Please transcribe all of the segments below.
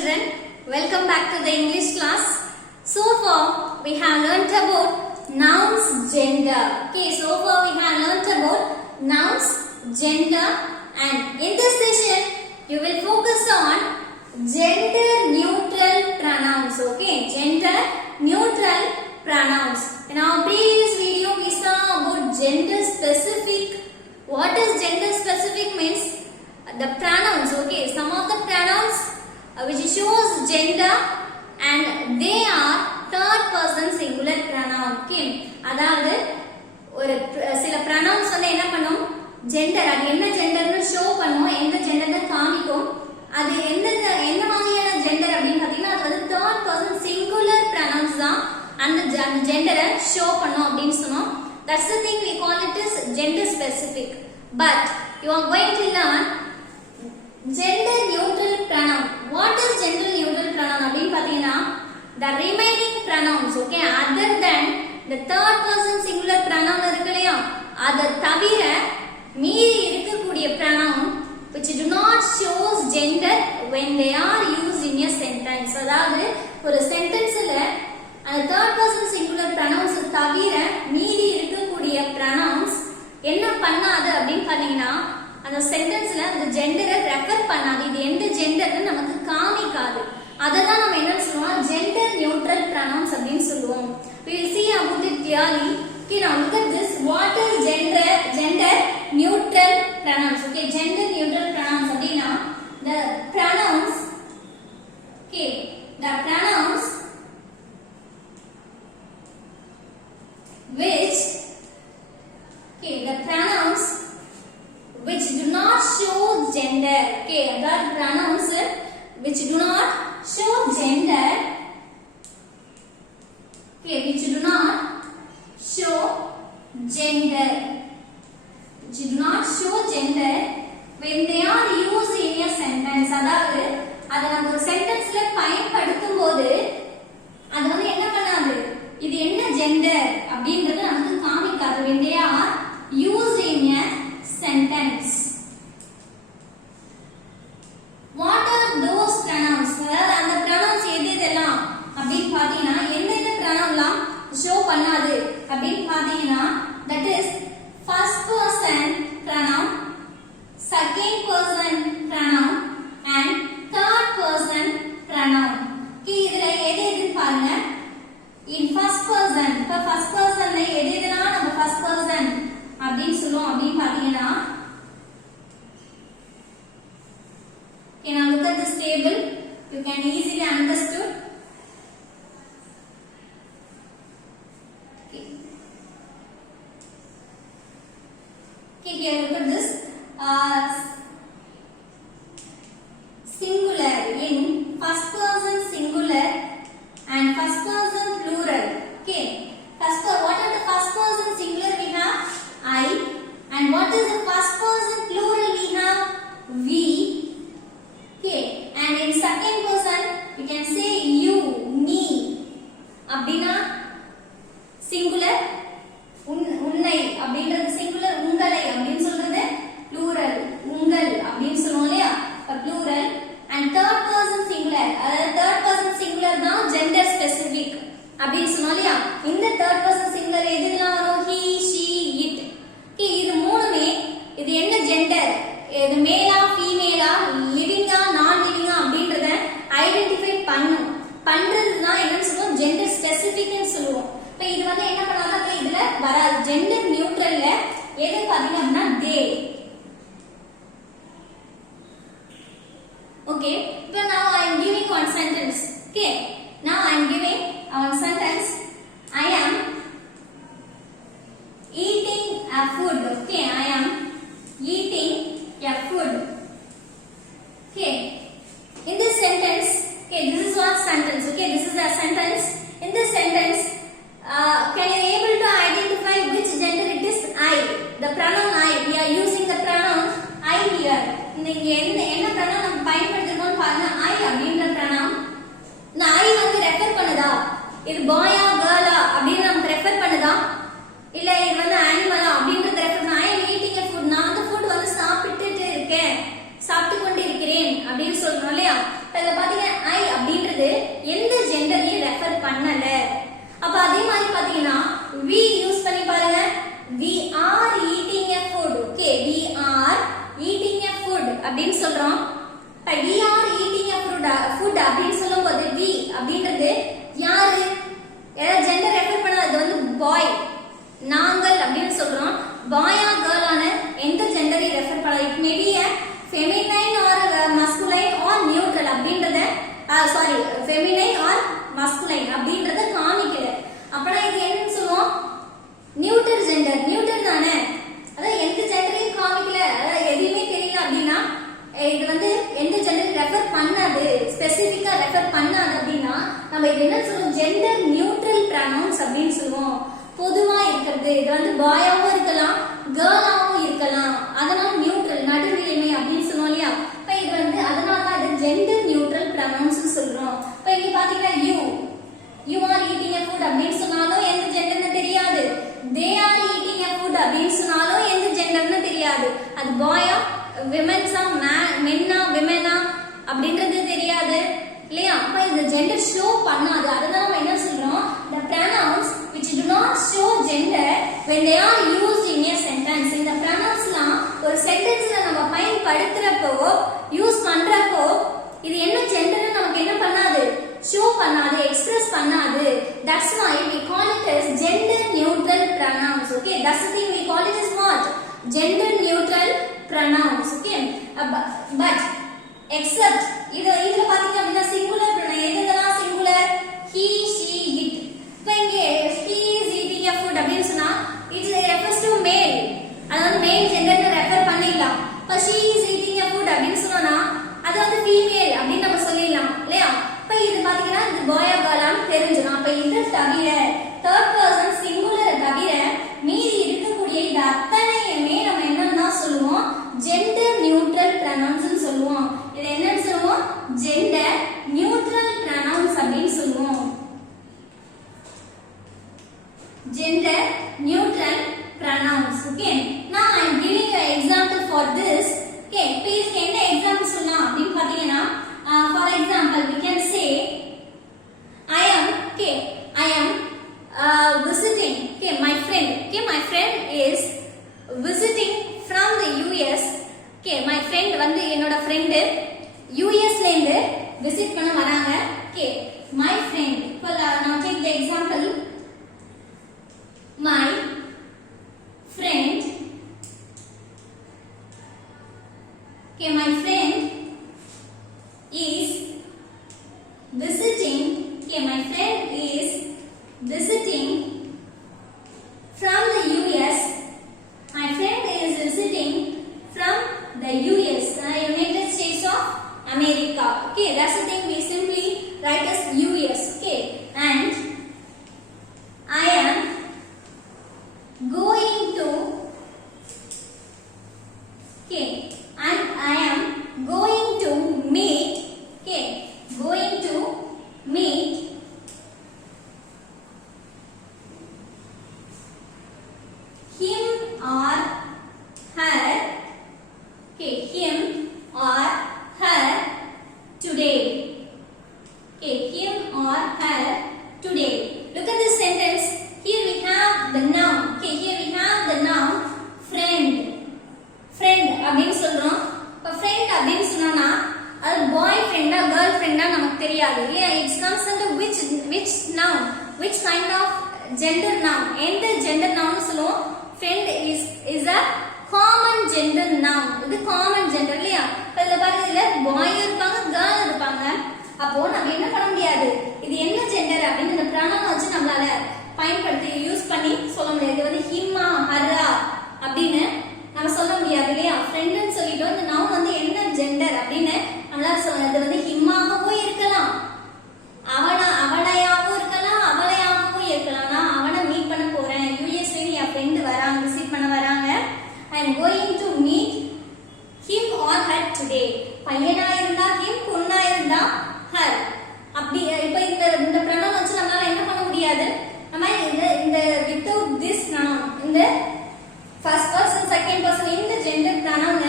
children, welcome back to the English class. So far we have learnt about nouns, gender. Okay, so far we have learnt about nouns, gender, and in this session you will focus on gender neutral pronouns. Okay, gender neutral pronouns. In our previous video we saw about gender specific. What is gender specific means? The pronouns, okay, some of the pronouns which shows gender and they are third person singular pronoun. Okay, அதாவது ஒரு சில pronouns வந்து என்ன பண்ணும், gender, அது என்ன ஜெண்டர்னு ஷோ பண்ணும், எந்த ஜெண்டர்னு காமிக்கும், அது என்ன மாதிரியான ஜெண்டர் அப்படின்னு பார்த்தீங்கன்னா அது வந்து third person singular pronouns தான் அந்த ஜெண்டரை ஷோ பண்ணும் அப்படின்னு சொன்னோம். That's the thing we call it as gender specific. But you are going to learn gender neutral pronoun. What is gender neutral pronoun அப்படினு பாத்தீங்கன்னா the remaining pronouns, okay, other than the third person singular pronoun இருக்குலையா, அத தவிர மீதி இருக்கக்கூடிய pronoun which do not shows gender when they are used in a sentence. அதாவது ஒரு சென்டென்ஸ்ல அந்த third person singular pronouns தவிர மீதி இருக்கக்கூடிய pronouns என்ன பண்ணாது அப்படினு பாத்தீங்கன்னா அந்த சென்டென்ஸ்ல அந்த ஜெண்டரை ரெஃபர் பண்ணாது, இது எந்த ஜெண்டர்னு நமக்கு காமிக்காது. அததான் நம்ம என்ன சொல்லுவோம், ஜெண்டர் நியூட்ரல் pronouns அப்படினு சொல்லுவோம். We will see about it clearly. Okay, now look at this. What is gender neutral pronouns? Okay, gender neutral pronouns அப்படினா the pronouns, okay, the pronouns which, okay, the pronouns which do not show gender. Okay, the pronouns which do not show gender, okay, which do not show gender, which do not show gender when they are used in a sentence. அதாவது அத நம்ம ஒரு சென்டென்ஸ்ல பயன்படுத்தும்போது அது வந்து என்ன பண்ணாது, இது என்ன ஜெண்டர் அப்படிங்கறது நமக்கு காமிக்காது when they are used in a sentence. What are those pronouns? அதாவது அந்த pronouns எதெல்லாம் அப்படி பாத்தீங்கன்னா எந்தெந்த pronounsலாம் ஷோ பண்ணாது அப்படி பாத்தீங்கன்னா that is first person pronoun, second person pronoun and third person pronoun. இதுல எது பாருங்க, in first person, இப்ப first personல எதெல்லாம் நம்ம first person அப்படினு சொல்லுவோம் அப்படினு பாத்தீங்கன்னா, okay, now look at this table, you can easily understood. Okay, okay, here look at this singular in first person singular and first person plural. Okay, first, what are the first person singular? We have I, and what is the first person plural? We have we. Okay, and in second person we can say you, me. அப்படினா singular உன்னை அப்படின்றது singular, உங்களை அப்படினு சொல்றது plural, உங்கள் அப்படினு சொல்றோம் இல்லையா, plural. And third person singular, அதாவது third person singular தான் gender specific அப்படினு சொன்னோம் இல்லையா. இந்த third person singular எதுலாம் வரும், he, she, it. Okay, இது மூணுமே இது என்ன ஜெண்டர், இது மேலா ஃபீமேலா, லிவிங்கா நான் லிவிங்கா அப்படின்றத ஐடென்டிஃபை பண்றது தான் என்னன்னு சொல்லுவோம், ஜெண்டர் ஸ்பெசிபிக்னு சொல்லுவோம். இப்போ இது வந்து என்ன பண்ணாலும் இதுல வராது, ஜெண்டர் நியூட்ரல்ல எது பாத்தீங்க அப்படின்னா தே. Okay, so now I am giving one sentence. Okay, now I am giving one sentence. I am eating a food. Okay, I am eating a food. Okay, in this sentence, okay, this is one sentence. Okay, this is a sentence. In this sentence, can you able to identify which gender it is? I, the pronoun I. We are using the pronoun I here. நீங்க என்ன pronoun நம்ம பயன்படுத்துறோம்னு பாருங்க, I அப்படிங்கற pronoun. நான் I வந்து ரெஃபர் பண்ணுதா, இது பாயா கேர்லா அப்படினு நமக்கு ரெஃபர் பண்ணுதா, இல்ல இது வந்து அனிமலா அப்படிங்கறது ரெஃபர் பண்ணா. I am eating a food, நான் அந்த ஃபுட் வந்து சாப்பிட்டு கொண்டிருக்கிறேன் அப்படினு சொல்றோம் இல்லையா. இத பாத்தீங்க I பாய் ஆர் கேர்ள் ஆன எந்த ஜெண்டரை ரெஃபர் பண்ணலாம். It may be feminine or masculine or neutral அப்படின்றத சாரி ஃபெமினைன் ஆர் மஸ்குலைன் அப்படின்றத காமிக்கல. அப்பனா இது என்னன்னு சொல்லுவோம், நியூட்ரல் ஜெண்டர். நியூட்ரல் தானே, அதாவது எந்த ஜெண்டரையும் காமிக்கல, அதாவது எதுவுமே தெரியல அப்படின்னா இது வந்து எந்த ஜெண்டர் ரெஃபர் பண்ணாது, ஸ்பெசிஃபிக்கா ரெஃபர் பண்ணாது அப்படின்னா நம்ம இது என்ன சொல்லுவோம், ஜெண்டர் நியூட்ரல் ப்ரொனவுன்ஸ் அப்படின்னு சொல்லுவோம். பொதுவா இருக்கிறது, இது வந்து பாயாவும் இருக்கலாம் கேர்ளாவும் இருக்கலாம், அதனால நியூட்ரல் நடுநிலைமை அப்படின்னு சொல்லுவோம் இல்லையா. இப்ப இது வந்து அதனால தான் இது ஜெண்டர் நியூட்ரல் ப்ரொனவுன்ஸ் சொல்றோம். இப்ப இங்க பாத்தீங்கன்னா யூ ஆர் ஈட்டிங் எ ஃபுட் அப்படின்னு சொன்னாலும் எந்த ஜெண்டர்னு தெரியாது, தே ஆர் ஈட்டிங் எ ஃபுட் அப்படின்னு சொன்னாலும் எந்த ஜெண்டர்னு தெரியாது, அது பாயா விமென்ஸா மென்னா விமெனா அப்படின்றது தெரியாது இல்லையா. அப்ப இந்த ஜெண்டர் ஷோ பண்ணாது. அதனால நம்ம என்ன சொல்றோம், the pronouns which do not show gender when they are used in a sentence. இந்த pronounsலாம் ஒரு சென்டென்ஸ்ல நம்ம பயன்படுத்துறப்போ யூஸ் பண்றப்போ இது என்ன ஜெண்டர்னு நமக்கு என்ன பண்ணாது, ஷோ பண்ணாது, எக்ஸ்பிரஸ் பண்ணாது. That's why we call it as gender neutral pronouns. Okay, that's the thing we call it as what, gender neutral pronouns. Okay, but except இதுல பாத்தீங்க அப்படின்னா சிங்குலர் pronoun எதுலாம் சிங்குலர், he she it. இப்போ இங்க he is eating a food அப்படின்னு சொன்னா it refers to male, அது வந்து மேல் ஜெண்டர்னு ரெஃபர் பண்ணிடலாம். இப்போ she is eating a food அப்படின்னு சொன்னா அது வந்து ஃபீமேல் அப்படின்னு நம்ம சொல்லிடலாம் இல்லையா. இப்போ இது பாத்தீங்கன்னா இது பாய் ஆர் கேர்ளான்னு தெரிஞ்சிடும். அப்ப இது தவிர தேர்ட் பர்சன் சிங்குலர் தவிர மீதி இருக்கக்கூடிய இது அத்தனையுமே நம்ம என்னன்னா சொல்லுவோம், ஜெண்டர் நியூட்ரல் ப்ரொனவுன்ஸ் சொல்லுவோம். இது என்னன்னு சொல்லுவோம், ஜெண்டர் நியூட்ரல் ப்ரொனவுன்ஸ் அப்படின்னு சொல்லுவோம். Gender neutral pronouns. Okay, now I am giving you an example for this. Okay, please என்ன example சொல்லலாம் அப்படின்னு பாத்தீங்கன்னா for example we can say I am visiting, okay, my friend. Okay, my friend is visiting from the US. Okay, my friend வந்து என்னோட friend US ல இருந்து visit பண்ண வராங்க. Okay, my friend. இப்போ now take the example, my friend. Okay, my friend is visiting. Okay, my friend is visiting from the US. My friend is visiting from the US, United States of America. Okay, that's the thing we simply write as US. Okay, and I am going to, okay, and I am going to meet, okay, going to meet him or her, okay, him or her today. Okay, him or her today. Look at this sentence. Here we have the noun. Okay, here we have the noun friend. Friend அப்படின்னு சொல்றோம். இப்ப friend அப்படின்னு சொன்னா அது பாய் ஃப்ரெண்டா கேர்ள் ஃப்ரெண்டா நமக்கு தெரியாது இல்லையா. It's comes under which noun, which kind of gender noun, எந்த gender noun சொல்லுவோம். friend is a common gender noun. இது common gender இல்லையா. இப்ப இதுல பாருங்க, இதுல பாய் இருப்பாங்க கேர்ள் இருப்பாங்க. அப்போ நம்ம என்ன பண்ண முடியாது, இது என்ன ஜெண்டர் அப்படின்னு இந்த pronoun வச்சு நம்மளால பயன்படுத்தி யூஸ் பண்ணி சொல்ல முடியாது. இது வந்து ஹிம்மா ஹர்ரா அப்படின்னு நம்ம சொல்ல முடியாது இல்லையா. ஃப்ரெண்ட்னு சொல்லிட்டோம், இந்த நவுன் வந்து என்ன ஜெண்டர் அப்படின்னு நம்மளால சொல்ல. இது வந்து ஹிம்மாகவும் இருக்கலாம், அவளையாகவும் இருக்கலாம், அவளையாகவும் இருக்கலாம். நான் அவனை மீட் பண்ண போறேன், யூஎஸ்ல என் ஃப்ரெண்ட் வராங்க, விசிட் பண்ண வராங்க. I am going to meet him or her today. பையனா இருந்தா ஹிம், பொண்ணா இருந்தா ஹர். அப்படி இப்ப இந்த pronoun வச்சு நம்மளால என்ன பண்ண முடியாது, நம்ம இந்த without this noun, இந்த first person second person இந்த gender pronoun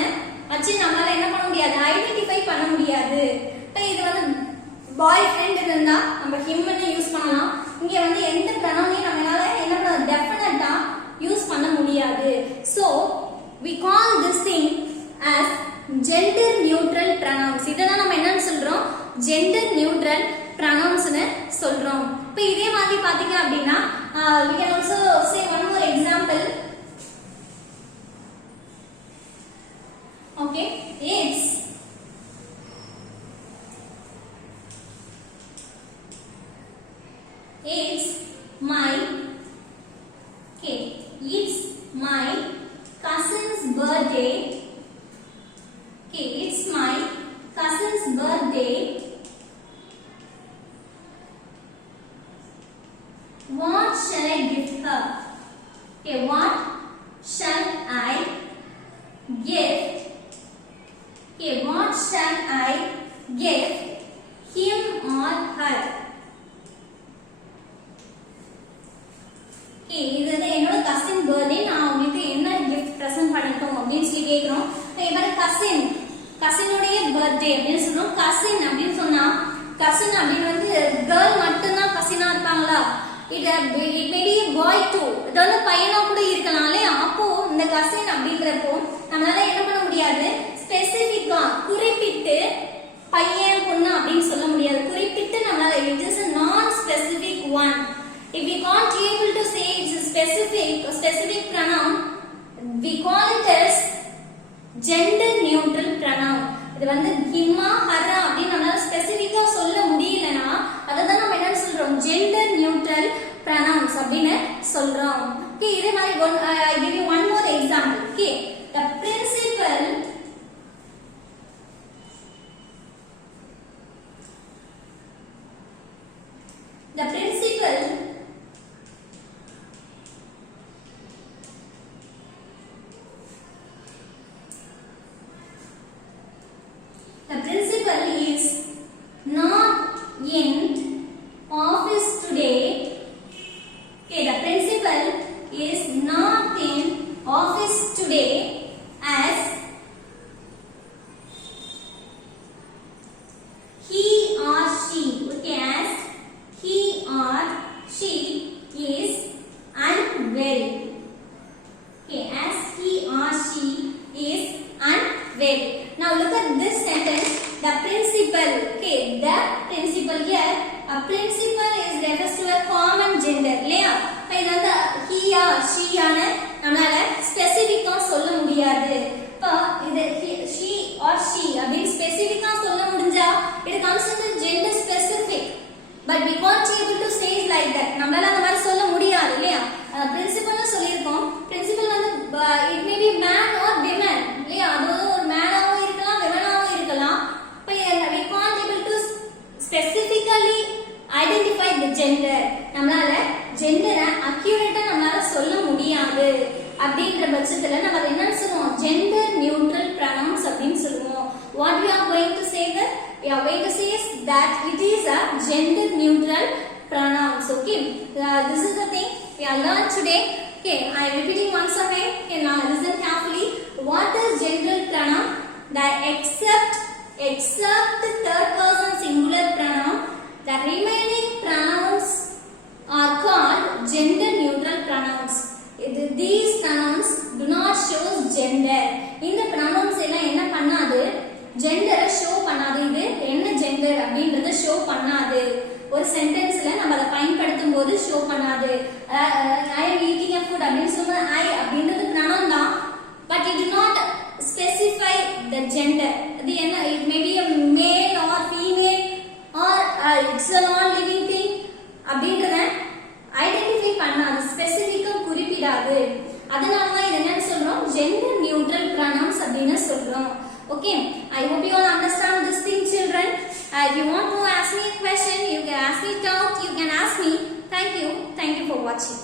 வச்சு நம்மளால என்ன பண்ண முடியாது, ஐடென்டிஃபை பண்ண முடியாது. இப்ப இது வந்து பாய் ஃப்ரெண்ட் இருந்தா நம்ம him ன்னு யூஸ் பண்ணலாம். இங்க வந்து எந்த pronoun-ஐயும் நம்மளால என்ன பண்ண டெஃபினட்டா யூஸ் பண்ண முடியாது. So we call this thing as gender neutral pronouns. இதெல்லாம் நம்ம என்னன்னு சொல்றோம், gender neutral pronouns னு சொல்றோம். இப்போ இதே மாதிரி பாத்தீங்க அப்படின்னா we can also say one more example. it's my okay, it's my cousin's birthday. Okay, it's my cousin's birthday. What shall I gift her? Okay, what shall I gift? Okay, what shall I gift him or her? Okay, இது என்னோட cousin birthday. நான் உங்களுக்கு என்ன gift present பண்ணிட்டோம் அப்படின்னு சொல்லி கேக்குறோம். இப்போ கசின் கசினுடைய பர்த்டே அப்படின்னு சொல்றோம். கசின் அப்படின்னு சொன்னா கசின் அப்படின்னு வந்து கேர்ள் மட்டும் தான் கசினா இருப்பாங்களா? it may be a boy too. இது வந்து பையனா கூட இருக்கலாம் இல்லையா? அப்போ இந்த கசின் அப்படின்றப்போ நம்மளால என்ன பண்ண முடியாது? ஸ்பெசிஃபிக்கா குறிப்பிட்டு பையன் பொண்ணு அப்படின்னு சொல்ல முடியாது. குறிப்பிட்டு நம்மளால it is a non specific one. If we can't able to say it's a specific pronoun, we call it as gender neutral pronoun. இது வந்து himma hara அப்படி நம்மளால ஸ்பெசிஃபிக்கா சொல்ல முடியலனா அத தான் நம்ம என்ன சொல்றோம்? gender neutral pronouns அப்படினு சொல்றோம். Okay, இதே மாதிரி I give you one more example. Okay, the principal is not in office today. Okay, the principal is not in office today as he or she. Okay, as he or she is unwell. Okay, as he or she is unwell. Now look at this sentence. The principal. Okay, the principal here. A principal is refers to a common gender. இல்லையா? இதனால he or she ஆன நம்மளால ஸ்பெசிஃபிக்கா சொல்ல முடியாது. இப்போ இது she or she அப்படி ஸ்பெசிஃபிக்கா சொல்ல முடிஞ்சா it comes to the gender specific. But we can't able to say it like that. நம்மளால அந்த மாதிரி சொல்ல முடியாது இல்லையா? பிரின்சிபல்னு சொல்லியிருக்கோம். பிரின்சிபல் வந்து it may be man or women. இல்லையா? அது ஒரு மேனாவும் இருக்கலாம் விமனாவும் இருக்கலாம். இப்போ we can't able to specifically identify the gender. நம்மளால ஜெண்டரை அக்யூரேட்டா நம்மளால சொல்ல முடியாது. அப்படின்ற பட்சத்துல நம்ம என்ன சொல்லுவோம்? gender neutral pronouns அப்படின்னு சொல்லுவோம். What we are going to say that? We are going to say is that it is a gender neutral pronouns. Okay, this is the thing we are learned today. Okay, I am repeating once again. Okay, now listen carefully. What is gender pronoun? That except third person singular pronoun, the remaining pronouns are called gender neutral pronouns. These pronouns do not show gender. இந்த pronouns எல்லாம் என்ன பண்ணாது? gender show பண்ணாது. இது என்ன gender அப்படின்றத show பண்ணாது. ஒரு சென்டென்ஸ்ல நம்ம அதை பயன்படுத்தும் போது show பண்ணாது. I am eating a food அப்படின்னு சொல்லும்போது I அப்படின்றது pronoun தான். But it do not specify the gender. அது என்ன? It may be a male or female or it's a non-living thing. அப்படின்றத ஐடென்டிஃபை பண்ணாது. ஸ்பெசிஃபிக்கா குறிப்பிடாது. அதனால தான் இது என்ன சொல்றோம்? gender neutral pronouns அப்படின்னு சொல்றோம். Okay, I hope you all understand this thing, children. If you want to ask me a question, you can ask me doubt, you can ask me. Thank you for watching.